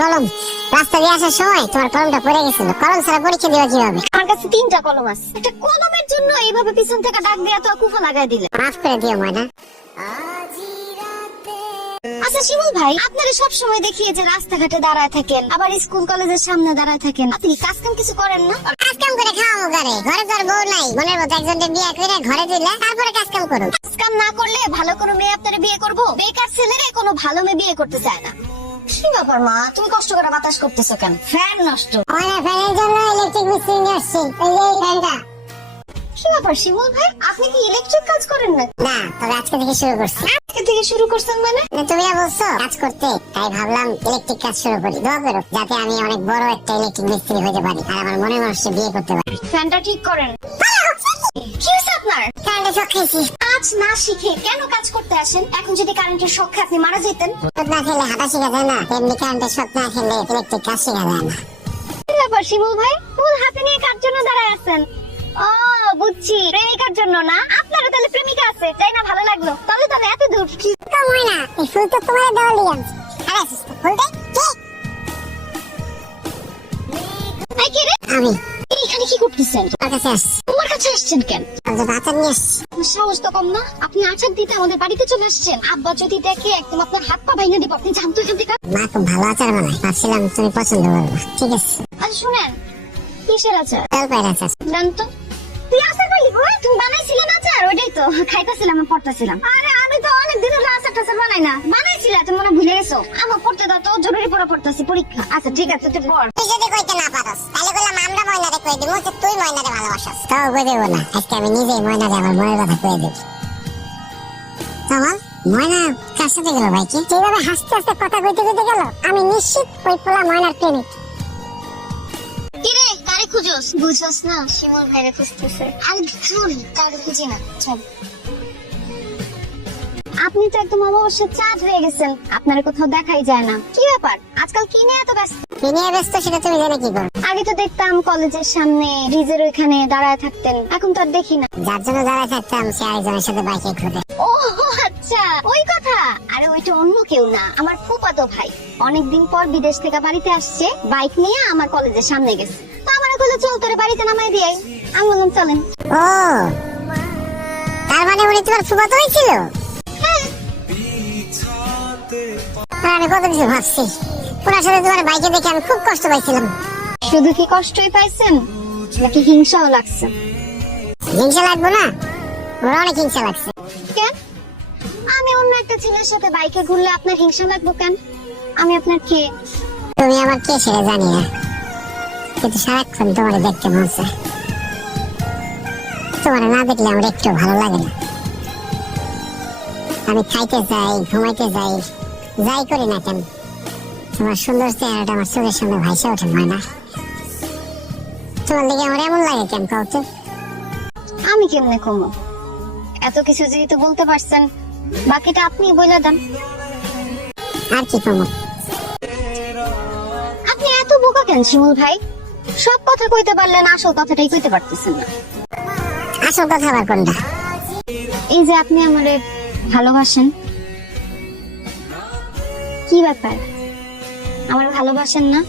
কলম রাস্তা দিয়ে আসার সময় তোমার কলমটা পড়ে গেছিল, কলম ছাড়া পরীক্ষা দিবা কিভাবে? আমার কাছে 3টা কলম আছে, একটা কলমের জন্য এইভাবে পিছন থেকে ডাক দিয়ে তো কুফা লাগাই দিলে। মাফ করে দিও ময়না। আচ্ছা শিমুল ভাই, আপনারা সব সময় দেখি যে রাস্তাঘাটে দাঁড়ায় থাকেন, আবার স্কুল কলেজের সামনে দাঁড়ায় থাকেন, আপনি কাজ কাম কিছু করেন না? কাজ কাম করে খাওয়াবো ঘরে, ঘরে তো আর বউ নাই, মনের মতো একজনকে বিয়ে করে ঘরে দিলে তারপরে কাজ কাম করো। কাজ কাম না করলে ভালো কোনো মেয়ে আপনারা বিয়ে করবো? বেকার ছেলেরে কোনো ভালো মেয়ে বিয়ে করতে চায় না। কি ব্যাপার মা, তুমি কষ্ট করে বাতাস করতেছো কেন? ফ্যান নষ্ট। ময়না ফ্যানের জন্য ইলেকট্রিক মিস্ত্রি নিয়ে আসছি, এই যে এই ফ্যানটা। কি ব্যাপার শিমুল ভাই, আপনি কি ইলেকট্রিক কাজ করেন না? না, তবে আজকে থেকে শুরু করছি। আজকে থেকে শুরু করছেন মানে? তুমি না বলছো কাজ করতে, তাই ভাবলাম ইলেকট্রিক কাজ শুরু করি। দোয়া করো যাতে আমি অনেক বড় একটা ইলেকট্রিক মিস্ত্রি হতে পারি আর আমার মনের মানুষকে বিয়ে করতে পারি। ফ্যানটা ঠিক করেন। কি হয়েছে আপনার? কারেন্টে শক খাইছি। কাজ না শিখে কেন কাজ করতে আসেন? এখন যদি কারেন্টের শক খেয়ে আপনি মারা যেতেন। না খেলে হাঁটা শেখা যায় না, তেমনি কারেন্টের শক না খেলে ইলেকট্রিক কাজ শেখা যায় না। কি ব্যাপার শিমুল ভাই, ফুল হাতে নিয়ে কার জন্য দাঁড়ায় আছেন? ও বুঝছি, প্রেমিকার জন্য না? আপনারও তাহলে প্রেমিকা আছে, তাই না? ভালো লাগলো। তাহলে এত দূর কি? তো ময়না, এই ফুল তো তোমার দেওয়া লিয়াম। আরে ফুল দে কি? এই কে রে? আমি এখানে কি করতেছেন? তোর কাছে আসছি। তোমার কাছে আসছেন কেন? আমি তো আচার নিয়ে আসছি। আপনার সাহস তো কম না, আপনি আচার দিতে আমাদের বাড়িতে চলে আসছেন। আব্বা যদি দেখে একদম আপনার হাত পা ভাঙিয়ে দিব। আপনি জানতো এখান থেকে? মা খুব ভালো আচার বানায়, ভাবছিলাম তুমি পছন্দ করবে। ঠিক আছে, আচ্ছা শুনেন, কিসের আচার? জলপাইয়ের আচার। জান তো তুই আচার পাইলি কই? তুমি বানাইছিলে না আচার? ওইটাই তো খাইতেছিলাম আর পড়তেছিলাম। আরে আমি তো অনেক দিন হলো আচার টাচার বানাই না। বানাইছিলে, তুমি মনে ভুলে গেছো। আমার পড়তে দাও তো, জরুরি পড়া পড়তেছি, পরীক্ষা। আচ্ছা ঠিক আছে, তুই পড়। তুই যদি কইতে না পারস তাহলে বললাম আমরা ময়নারে কই দিব যে তুই ময়নারে ভালোবাসিস। তাও কই দেব না, আজকে আমি নিজেই ময়নারে আমার মনের কথা কই দেব। তোমার ময়না কার সাথে গেল ভাই? কি যেভাবে হাসতে হাসতে কথা কইতে কইতে গেল, আমি নিশ্চিত ওই পোলা ময়নার প্রেমিক। কিরে কারে খুঁজোস? বুঝছস না, শিমুল ভাইরে খুঁজতেছে। আমি ধুর কারে খুঁজি না, চল। আপনি তো একদম অবশ্যই চাঁদ হয়ে গেছেন, আপনার কোথাও দেখাই যায় না। কি ব্যাপার, আজকাল কি নিয়ে এত ব্যস্ত? কি নিয়ে ব্যস্ত সেটা তুমি জেনে কি করো? আগে তো দেখতাম কলেজের সামনে ব্রিজের ওইখানে দাঁড়ায় থাকতেন, এখন তো আর দেখি না। যার জন্য দাঁড়ায় থাকতাম সে আরেকজনের সাথে বাইকে ঘুরে। ও আচ্ছা, ওই কথা। আরে ওইটা অন্য কেউ না, আমার ফুফাতো ভাই। অনেকদিন পর বিদেশ থেকে বাড়িতে আসছে, বাইক নিয়ে আমার কলেজের সামনে গেছে। তো আমার কইলো চল তোরে বাড়িতে নামাই দিয়ে। আমি বললাম চলেন। ও তার মানে উনি তোমার ফুফাতো হয়েছিল? হ্যাঁ। আমি কত কিছু ভাবছি, ওনার সাথে তোমার বাইকে দেখে আমি খুব কষ্ট পাইছিলাম। শুধু কি কষ্টই পাইছেন নাকি হিংসাও লাগছে? হিংসা লাগবো না? ওরা অনেক হিংসা লাগছে। কেন? আমি অন্য একটা ছেলের সাথে বাইকে ঘুরলে আপনার হিংসা লাগবে কেন? আমি আপনার কে? তুমি আমার কে সেটা জানি না, কিন্তু সারাক্ষণ তোমার দেখতে মন চায়। তোমার না দেখলে আমার একটু ভালো লাগে না। আমি খাইতে যাই, ঘুমাইতে যাই, যাই করি না কেন তোমার সুন্দর চেহারাটা আমার চোখের সামনে ভাইসে ওঠে ময়না। তোমার দিকে আমার এমন লাগে কেন কাউকে? আমি কেমনে কমো? এত কিছু যেহেতু বলতে পারছেন, বাকিটা আপনি বলে দেন। আর কি কমো? আপনি এত বোকা কেন শিমুল ভাই? সব কথা কইতে পারলেন, আসল কথাটাই কইতে পারতেছেন না। আসল কথা আবার কোনটা? এই যে আপনি আমারে ভালোবাসেন। কি ব্যাপার, আমার ভালোবাসেন না?